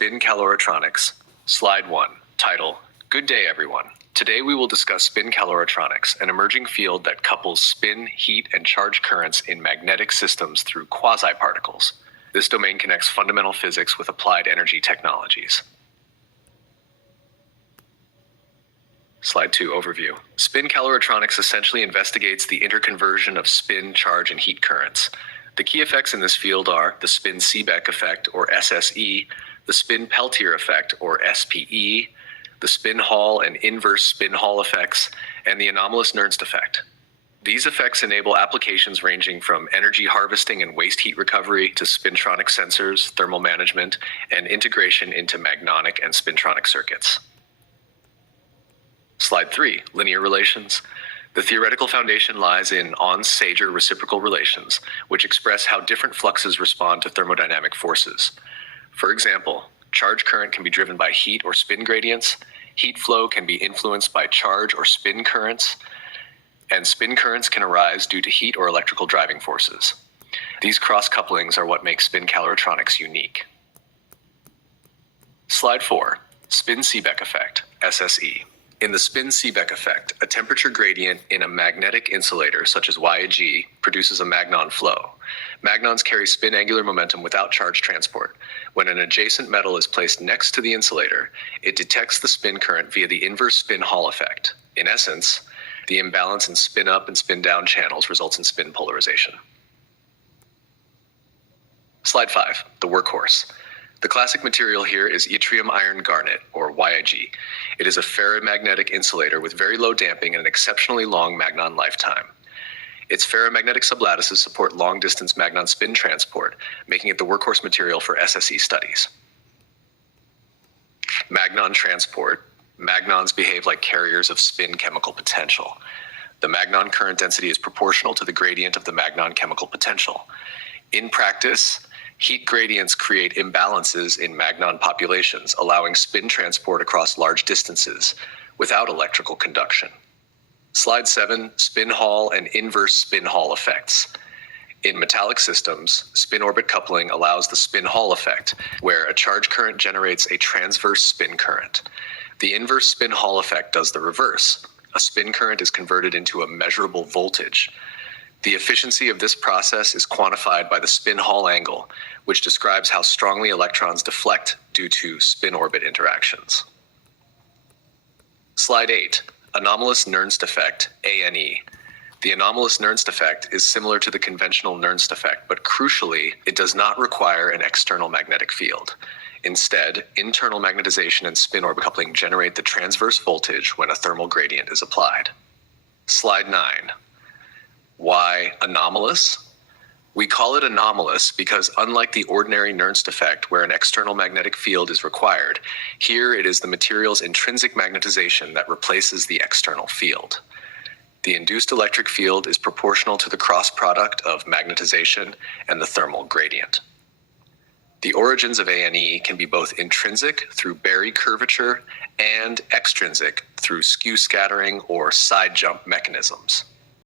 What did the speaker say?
Spin Caloritronics. Slide 1. Title: Good day, everyone. Today we will discuss spin caloritronics, an emerging field that couples spin, heat, and charge currents in magnetic systems through quasi-particles. This domain connects fundamental physics with applied energy technologies. Slide 2, Overview. Spin caloritronics essentially investigates the interconversion of spin, charge, and heat currents. The key effects in this field are the spin-Seebeck effect, or SSE, the spin-Peltier effect, or SPE, the spin-Hall and inverse spin-Hall effects, and the anomalous Nernst effect. These effects enable applications ranging from energy harvesting and waste heat recovery to spintronic sensors, thermal management, and integration into magnonic and spintronic circuits. Slide 3, Linear Relations. The theoretical foundation lies in Onnes-Sager reciprocal relations, which express how different fluxes respond to thermodynamic forces. For example, charge current can be driven by heat or spin gradients, heat flow can be influenced by charge or spin currents, and spin currents can arise due to heat or electrical driving forces. These cross-couplings are what make spin caloritronics unique. Slide 4, Spin-Seebeck effect, SSE. In the spin-Seebeck effect, a temperature gradient in a magnetic insulator, such as YAG, produces a magnon flow. Magnons carry spin angular momentum without charge transport. When an adjacent metal is placed next to the insulator, it detects the spin current via the inverse spin-Hall effect. In essence, the imbalance in spin-up and spin-down channels results in spin polarization. Slide 5, the workhorse. The classic material here is yttrium iron garnet, or YIG. It is a ferromagnetic insulator with very low damping and an exceptionally long magnon lifetime. Its ferromagnetic sublattices support long-distance magnon spin transport, making it the workhorse material for SSE studies. Magnon transport. Magnons behave like carriers of spin chemical potential. The magnon current density is proportional to the gradient of the magnon chemical potential. In practice, heat gradients create imbalances in magnon populations, allowing spin transport across large distances without electrical conduction. Slide 7, Spin-Hall and inverse spin-Hall effects. In metallic systems, spin-orbit coupling allows the spin-Hall effect, where a charge current generates a transverse spin current. The inverse spin-Hall effect does the reverse. A spin current is converted into a measurable voltage. The efficiency of this process is quantified by the spin-Hall angle, which describes how strongly electrons deflect due to spin-orbit interactions. Slide 8, Anomalous Nernst effect, ANE. The anomalous Nernst effect is similar to the conventional Nernst effect, but crucially, it does not require an external magnetic field. Instead, internal magnetization and spin-orbit coupling generate the transverse voltage when a thermal gradient is applied. Slide 9. Why anomalous? We call it anomalous because unlike the ordinary Nernst effect where an external magnetic field is required, here it is the material's intrinsic magnetization that replaces the external field. The induced electric field is proportional to the cross product of magnetization and the thermal gradient. The origins of ANE can be both intrinsic through Berry curvature and extrinsic through skew scattering or side jump mechanisms.